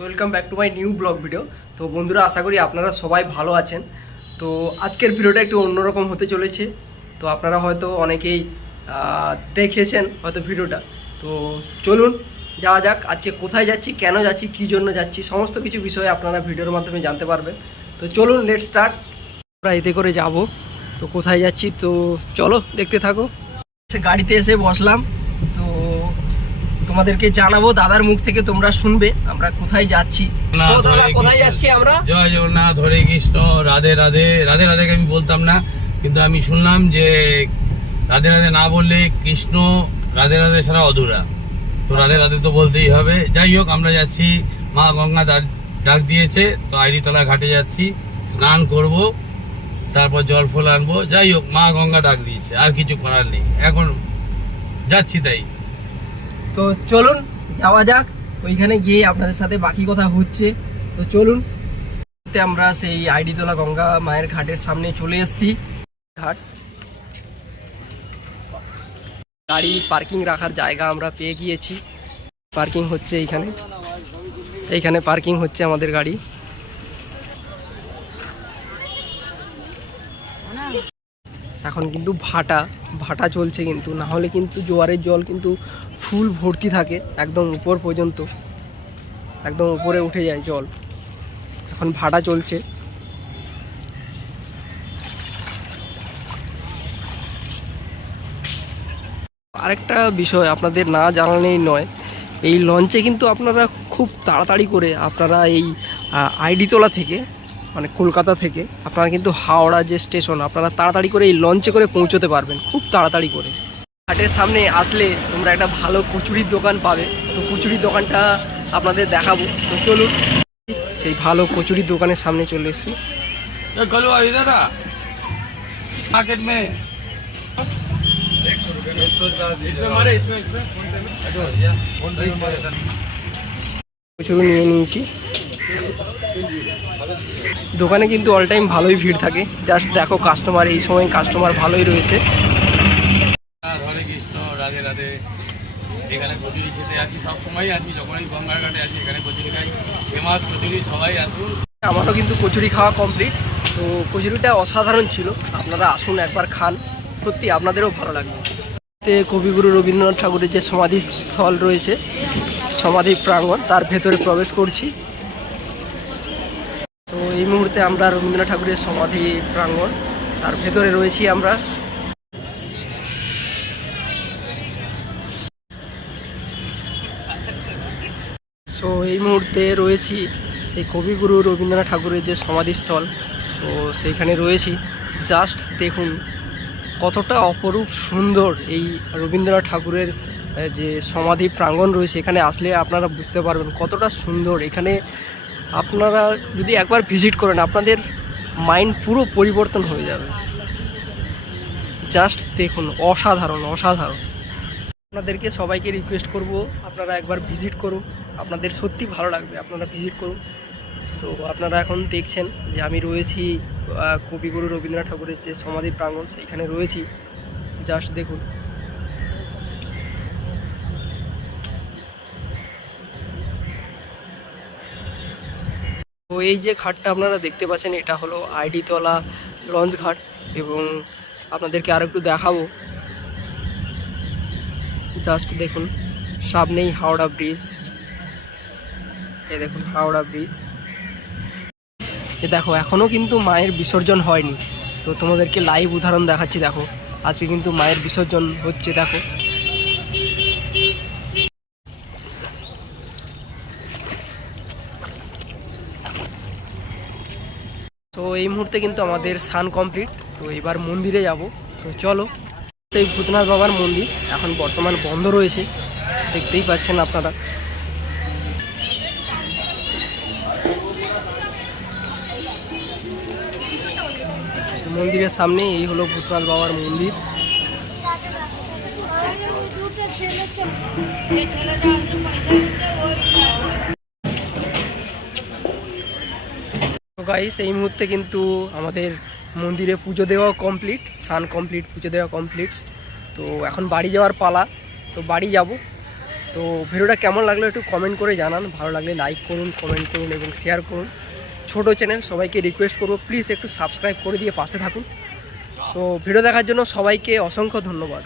Welcome back to my new blog video. তো বন্ধুরা, আশা করি আপনারা সবাই ভালো আছেন। তো আজকের ভিডিওটা একটু অন্যরকম হতে চলেছে। তো আপনারা হয়তো অনেকেই দেখেছেন হয়তো ভিডিওটা। তো চলুন যাওয়া যাক, আজকে কোথায় যাচ্ছি, কেন যাচ্ছি, কী জন্য যাচ্ছি, সমস্ত কিছু বিষয়ে আপনারা ভিডিওর মাধ্যমে জানতে পারবেন। তো চলুন লেট স্টার্ট। আমরা এতে করে যাব। তো কোথায় যাচ্ছি তো চলো দেখতে থাকো। গাড়িতে এসে বসলাম, তো তোমাদেরকে জানাবো, দাদার মুখ থেকে তোমরা শুনবে আমরা কোথায় যাচ্ছি। দাদা, কোথায় যাচ্ছি আমরা? জয় জগন্নাথ, হরে কৃষ্ণ, রাধে রাধে। রাধে রাধে আমি বলতাম না, কিন্তু আমি শুনলাম যে রাধে রাধে না বললে কৃষ্ণ রাধে রাধে ছাড়া অধুরা। তো রাধে রাধে তো বলতেই হবে। যাই হোক, আমরা যাচ্ছি, মা গঙ্গা ডাক দিয়েছে, তো আইডিতলা ঘাটে যাচ্ছি, স্নান করব, তারপর জল ফল আনবো। যাই হোক, মা গঙ্গা ডাক দিয়েছে, আর কিছু করার নেই, এখন যাচ্ছি তাই। তো চলুন যাওয়া যাক, ওইখানে গিয়ে আপনাদের সাথে বাকি কথা হচ্ছে। তো চলুন। আমরা সেই আইডিতলা গঙ্গা মায়ের ঘাটের সামনে চলে এসেছি। ঘাট, গাড়ি পার্কিং রাখার জায়গা আমরা পেয়ে গিয়েছি। পার্কিং হচ্ছে এইখানে পার্কিং হচ্ছে আমাদের গাড়ি। এখন কিন্তু ভাটা চলছে, কিন্তু না হলে কিন্তু জোয়ারের জল কিন্তু ফুল ভর্তি থাকে একদম উপর পর্যন্ত, একদম উপরে উঠে যায় জল। এখন ভাটা চলছে। আরেকটা বিষয় আপনাদের না জানালেই নয়, এই লঞ্চে কিন্তু আপনারা খুব তাড়াতাড়ি করে আপনারা এই আইডিতলা থেকে, মানে কলকাতা থেকে আপনারা কিন্তু হাওড়া যে স্টেশন, আপনারা তাড়াতাড়ি করে এই লঞ্চে করে পৌঁছতে পারবেন খুব তাড়াতাড়ি করে। ঘাটের সামনে আসলে তোমরা একটা ভালো কচুরির দোকান পাবে। তো কচুরির দোকানটা আপনাদের দেখাবো। তো চলুন, সেই ভালো কচুরির দোকানের সামনে চলে এসেছি। কচুরি নিয়ে নিয়েছি। দোকানে কিন্তু অল টাইম ভালোই ভিড় থাকে। জাস্ট দেখো, কাস্টমার এই সময় কাস্টমার ভালোই রয়েছে। হরে কৃষ্ণ, রাধে রাধে। এখানে কচুরি খেতে আসি, সবসময় আসি, যখনই গঙ্গার ঘাটে আসি এখানে কচুরি খাই। ফেমাস কচুরি, সবাই আসুন। আমারও কিন্তু কচুরি খাওয়া কমপ্লিট। তো কচুরিটা অসাধারণ ছিল, আপনারা আসুন একবার খান, সত্যি আপনাদেরও ভালো লাগবে। কবিগুরু রবীন্দ্রনাথ ঠাকুরের যে সমাধিস্থল রয়েছে, সমাধি প্রাঙ্গণ, তার ভেতরে প্রবেশ করছি। তো এই মুহূর্তে আমরা রবীন্দ্রনাথ ঠাকুরের সমাধি প্রাঙ্গণ, তার ভেতরে রয়েছি আমরা। তো এই মুহূর্তে রয়েছি সেই কবিগুরু রবীন্দ্রনাথ ঠাকুরের যে সমাধিস্থল, তো সেইখানে রয়েছি। জাস্ট দেখুন কতটা অপরূপ সুন্দর এই রবীন্দ্রনাথ ঠাকুরের যে সমাধি প্রাঙ্গণ রয়েছে। এখানে আসলে আপনারা বুঝতে পারবেন কতটা সুন্দর। এখানে আপনারা যদি একবার ভিজিট করেন, আপনাদের মাইন্ড পুরো পরিবর্তন হয়ে যাবে। জাস্ট দেখুন, অসাধারণ অসাধারণ। আপনাদেরকে সবাইকে রিকোয়েস্ট করব, আপনারা একবার ভিজিট করুন, আপনাদের সত্যি ভালো লাগবে, আপনারা ভিজিট করুন। তো আপনারা এখন দেখছেন যে আমি রয়েছি কবিগুরু রবীন্দ্রনাথ ঠাকুরের যে সমাধি প্রাঙ্গণ, সেইখানে রয়েছি। জাস্ট দেখুন। তো এই যে ঘাটটা আপনারা দেখতে পাচ্ছেন, এটা হলো আইডিতলা লঞ্চ ঘাট। এবং আপনাদেরকে আর একটু দেখাবো, জাস্ট দেখুন, সামনেই হাওড়া ব্রিজ। এই দেখুন হাওড়া ব্রিজ। এ দেখো, এখনও কিন্তু মায়ের বিসর্জন হয়নি। তো তোমাদেরকে লাইভ উদাহরণ দেখাচ্ছি। দেখো, আজকে কিন্তু মায়ের বিসর্জন হচ্ছে। দেখো, তো এই মুহূর্তে কিন্তু আমাদের স্নান কমপ্লিট। তো এবার মন্দিরে যাব। তো চলো। এই ভূতনাথ বাবার মন্দির এখন বর্তমান বন্ধ রয়েছে, দেখতেই পাচ্ছেন আপনারা। মন্দিরের সামনে এই হলো ভূতনাথ বাবার মন্দির। তো গাইস, এই মুহূর্তে কিন্তু আমাদের মন্দিরে পুজো দেওয়া কমপ্লিট, স্নান কমপ্লিট, পুজো দেওয়া কমপ্লিট। তো এখন বাড়ি যাওয়ার পালা। তো বাড়ি যাব। তো ভিডিওটা কেমন লাগলো একটু কমেন্ট করে জানান, ভালো লাগলে লাইক করুন, কমেন্ট করুন এবং শেয়ার করুন। ছোটো চ্যানেল, সবাইকে রিকোয়েস্ট করবো প্লিজ একটু সাবস্ক্রাইব করে দিয়ে পাশে থাকুন। তো ভিডিও দেখার জন্য সবাইকে অসংখ্য ধন্যবাদ।